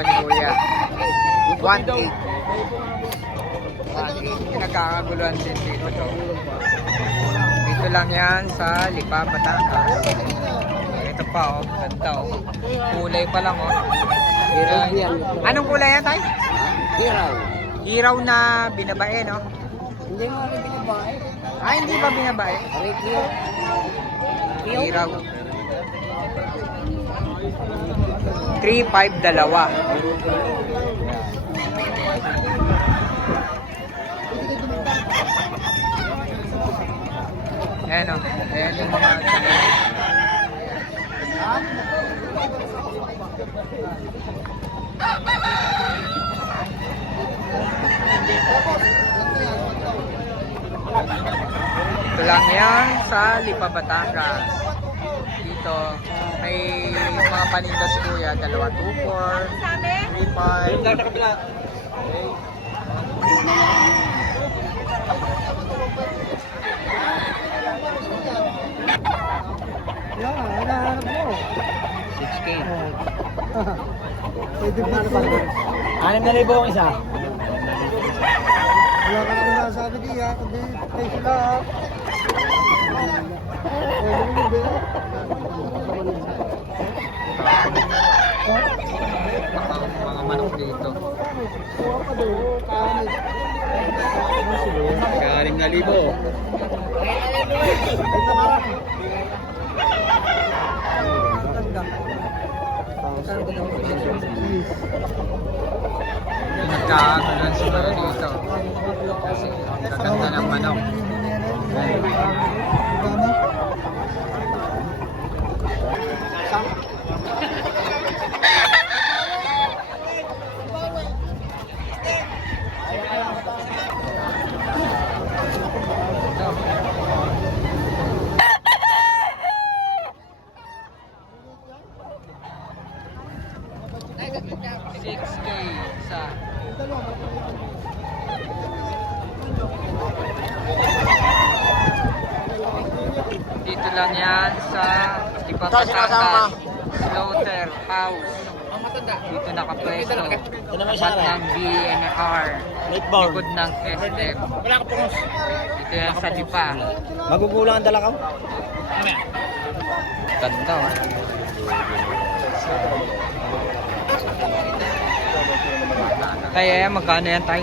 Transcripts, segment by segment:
dalawa ni Kuya. 1.8. 1.8. Pinagkakaguluhan din dito to. Dito lang yan sa Lipa, Batangas. Ito pa oh, ganda oh. Kulay pa lang oh. Anong kulay yan tayo? Hiraw. Hiraw na binabae no? Hindi mo rin binabae. Ah, hindi ba binabae? Rekyo. Hiraw. 3.5 dalawa. Ayan o. Ayan yung mga ito lang yan sa Lipa, Batangas. Dito may mga paninda si Kuya, 2.4, 3.5. Yan, hinahanap mo. 6K. Pwede ba na 6,000 ang isa. Wala ka naman nasabi diya, kundi tayo sila. Mga manok dito. 6,000. Nagkakagulan sila dito. Kasi ang gaganda ng manok. $6K isa. Dito lang yan sa Lipa, Batangas Slaughter House. Dito nakapwesto. Tapat ng BNR. Likod ng SM. Dito yan sa Lipa. Magugulang ang dala ka? Ganda oh. Kaya yan, magkano yan tayo?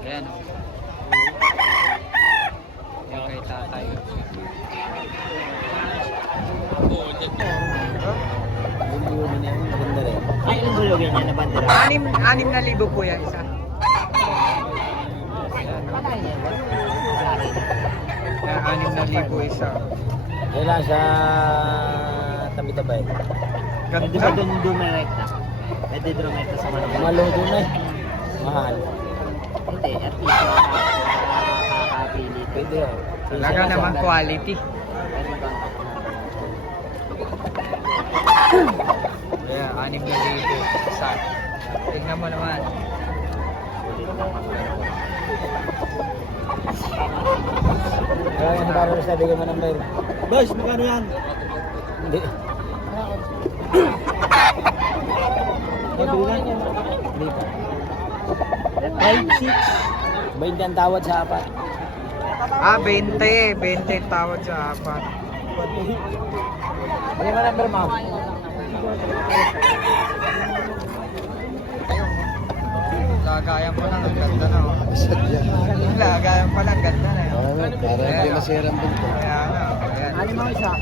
Ayan o. Yan kay tatay. Ay, ilang bulog yan na bandera? 6,000 po yan isa. Yan, 6,000 isa. Kailan sa tabi-tabay. Pwede ba doon may rekta? Pwede doon may rekta sa manok? Malo doon eh. Mahal. Hindi, at least makakapili. Pwede o. Talaga naman quality. Ayan, 6,000 isa. Tignan mo naman. Kaya yung para sabi ko mo number. Boss, magkano yan? Hindi. Hindi pa. 5-6. 20 ang tawad sa apat. Ah, 20. 20 tawad sa apat. Ano yung number mo? Lagayan pa lang, ang ganda na oh. Lagayan pa lang, ganda na yun. Para hindi masirang bunto. Kaya na, ayan. Ano mo isa?